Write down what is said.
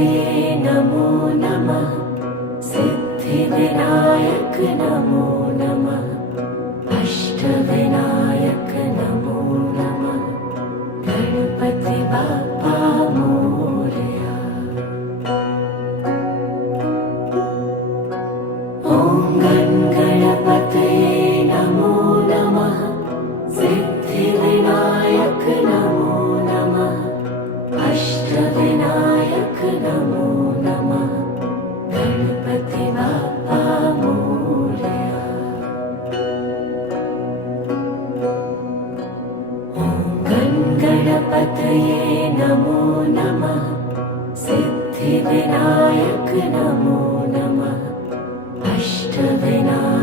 गणपतये नमो नमः। सिद्धिविनायक नमो नमः। अष्टविनायक नमो नमः। गणपति बाप्पा मोरया। ॐ गणपतये नमो नमः। सिद्धिविनायक नमो नमः। अष्टविनायक नमो नमः। गणपति बाप्पा मोरया। ॐ गणपतये नमो नमः। सिद्धिविनायक नमो नमः। अष्टविनायक